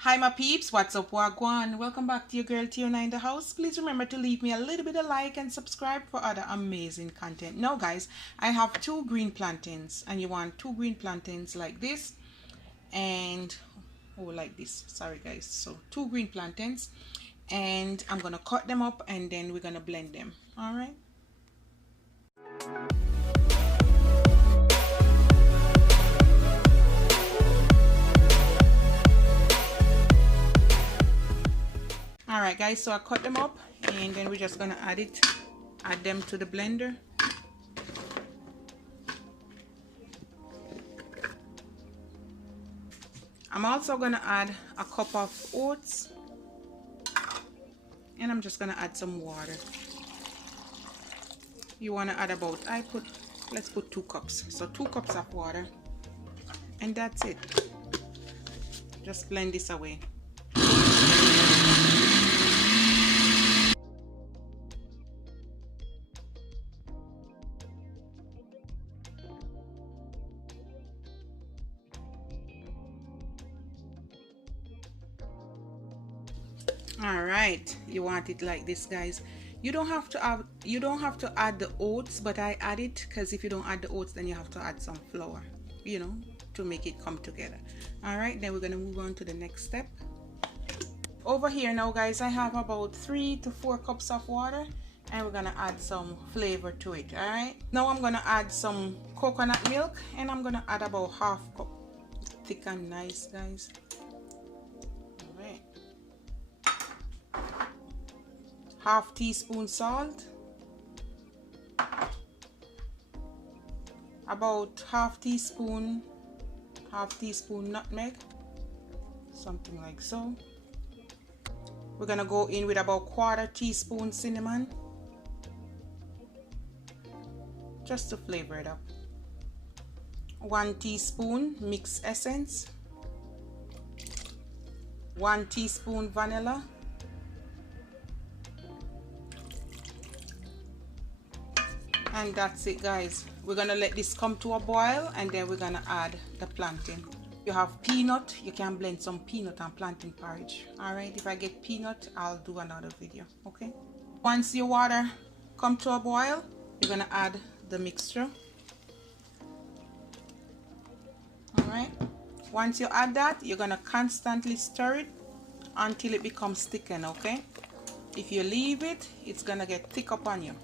Hi my peeps, what's up, wagwan? Welcome back to your girl Tiona in the house. Please remember to leave me a little bit of like and subscribe for other amazing content. Now guys, I have two green plantains and you want two green plantains like this and like this. Sorry guys. So two green plantains and I'm gonna cut them up and then we're gonna blend them. Alright. Alright guys, so I cut them up and then we're just gonna add them to the blender. I'm also gonna add a cup of oats and I'm just gonna add some water. You wanna add about, let's put 2 cups. So 2 cups of water and that's it. Just blend this away. All right, you want it like this guys. You don't have to add the oats, but I add it because if you don't add the oats then you have to add some flour, you know, to make it come together. All right, then we're gonna move on to the next step. Over here now guys, I have about 3 to 4 cups of water and we're gonna add some flavor to it. All right, now I'm gonna add some coconut milk and I'm gonna add about half cup. Thick and nice guys. Half teaspoon salt, about half teaspoon nutmeg, something like so. We're gonna go in with about 1/4 teaspoon cinnamon, just to flavor it up. 1 teaspoon mixed essence, 1 teaspoon vanilla, and that's it guys. We're gonna let this come to a boil and then we're gonna add the plantain. You have peanut, you can blend some peanut and plantain porridge. All right, if I get peanut I'll do another video. Okay, once your water come to a boil you're gonna add the mixture. All right, once you add that you're gonna constantly stir it until it becomes thickened. Okay, if you leave it it's gonna get thick up on you.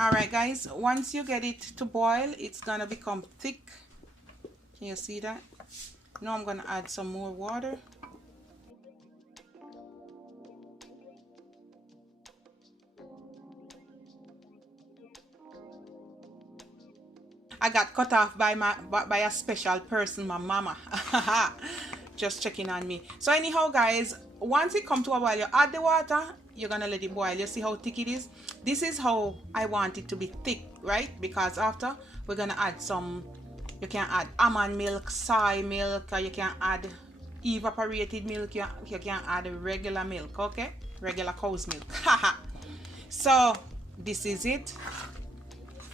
All right guys, once you get it to boil it's gonna become thick. Can you see that? Now I'm gonna add some more water. I got cut off by a special person, my mama. Just checking on me. So anyhow guys, once it come to a boil you add the water. You're gonna let it boil. You see how thick it is? This is how I want it to be thick, right? Because after we're gonna add some, you can add almond milk, soy milk, or you can add evaporated milk, you can add regular milk, okay? Regular cow's milk. So this is it.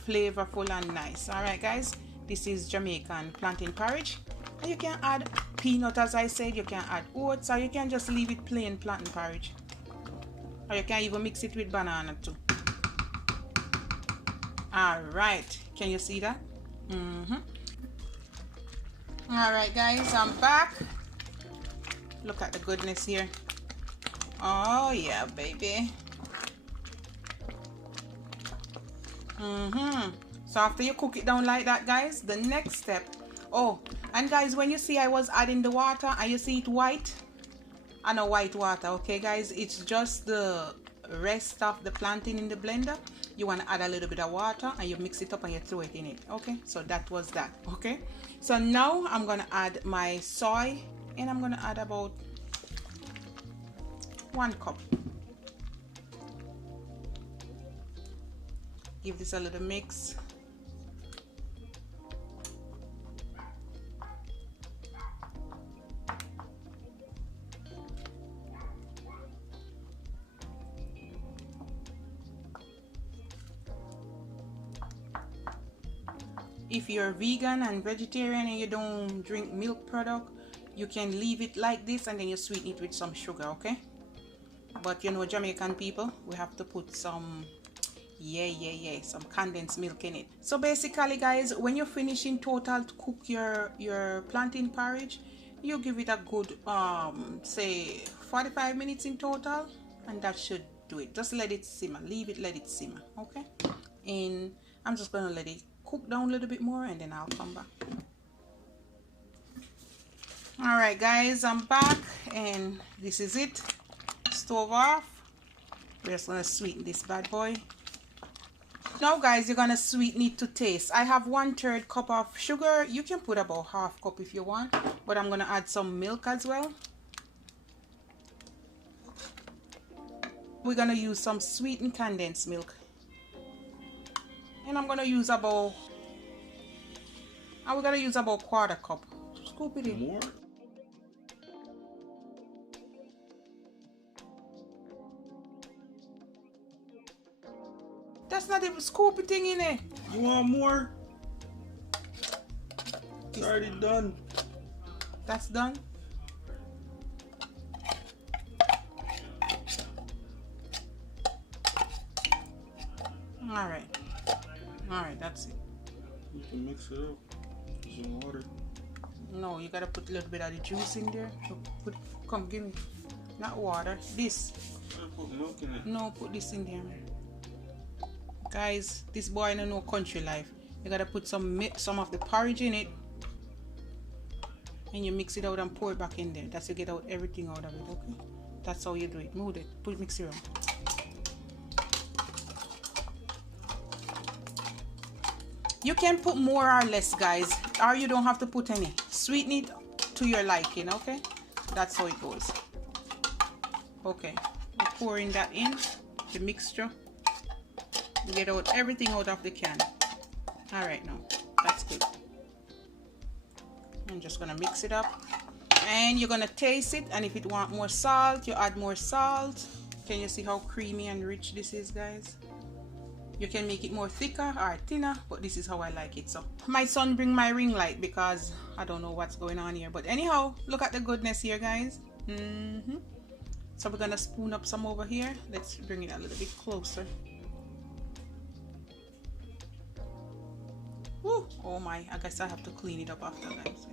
Flavorful and nice. All right guys, this is Jamaican plantain porridge and you can add peanut, as I said. You can add oats or you can just leave it plain plantain porridge, or you can even mix it with banana too. All right, can you see that? All right guys, I'm back. Look at the goodness here. Oh yeah baby. So after you cook it down like that guys, the next step, oh, and guys, when you see I was adding the water and you see it white, I know white water, okay guys, it's just the rest of the plantain in the blender. You want to add a little bit of water and you mix it up and you throw it in it. Okay, so that was that. Okay, so now I'm gonna add my soy and I'm gonna add about 1 cup. Give this a little mix. if you're vegan and vegetarian and you don't drink milk product, you can leave it like this and then you sweeten it with some sugar, okay? But you know, Jamaican people, we have to put some some condensed milk in it. So basically guys, when you finish in total to cook your plantain porridge, you give it a good say 45 minutes in total, and that should do it. Just let it simmer, leave it, let it simmer, okay? And I'm just gonna let it cook down a little bit more and then I'll come back. All right guys, I'm back and this is it. Stove off. We're just gonna sweeten this bad boy. Now guys, you're gonna sweeten it to taste. I have 1/3 cup of sugar. You can put about 1/2 cup if you want, but I'm gonna add some milk as well. We're gonna use some sweetened condensed milk, and I'm gonna use about, and we're gonna use about 1/4 cup. Scoop it in. More? That's not even scoop it thing in it. You want more? It's already done. That's done. Alright. Alright, that's it. You can mix it up with some water. No, you gotta put a little bit of the juice in there. So come, give me. Not water. This. I put milk in it. No, put this in there, man. Guys, this boy don't know country life. You gotta put some of the porridge in it, and you mix it out and pour it back in there. That's to get out everything out of it, okay? That's how you do it. Move it. Put mix it around. You can put more or less, guys, or you don't have to put any. Sweeten it to your liking, okay? That's how it goes. Okay, we're pouring that in, the mixture. You get out everything out of the can. All right, now that's good. I'm just gonna mix it up, and you're gonna taste it, and if you want more salt, you add more salt. Can you see how creamy and rich this is, guys? You can make it more thicker or thinner, but this is how I like it. So my son bring my ring light because I don't know what's going on here, but anyhow, look at the goodness here, guys. So we're gonna spoon up some over here. Let's bring it a little bit closer. Woo. Oh my, I guess I have to clean it up after, guys.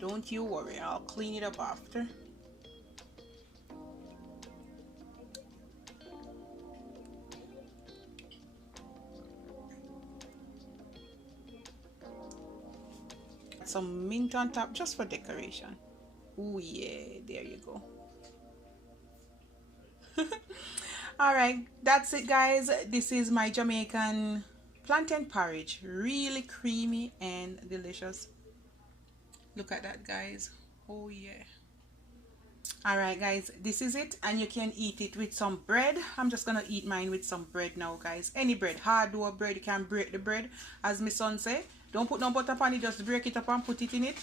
Don't you worry, I'll clean it up after. Some mint on top just for decoration. Oh yeah, there you go. Alright, that's it guys. This is my Jamaican plantain porridge. Really creamy and delicious. Look at that, guys. Oh yeah. Alright guys, this is it, and you can eat it with some bread. I'm just gonna eat mine with some bread now, guys. Any bread, hard dough bread, you can break the bread, as my son say. Don't put no butter on it, just break it up and put it in it.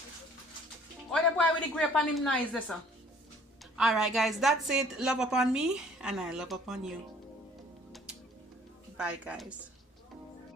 Oh, the boy with the grape on him nice, this sir. Alright guys, that's it. Love upon me, and I love upon you. Bye guys.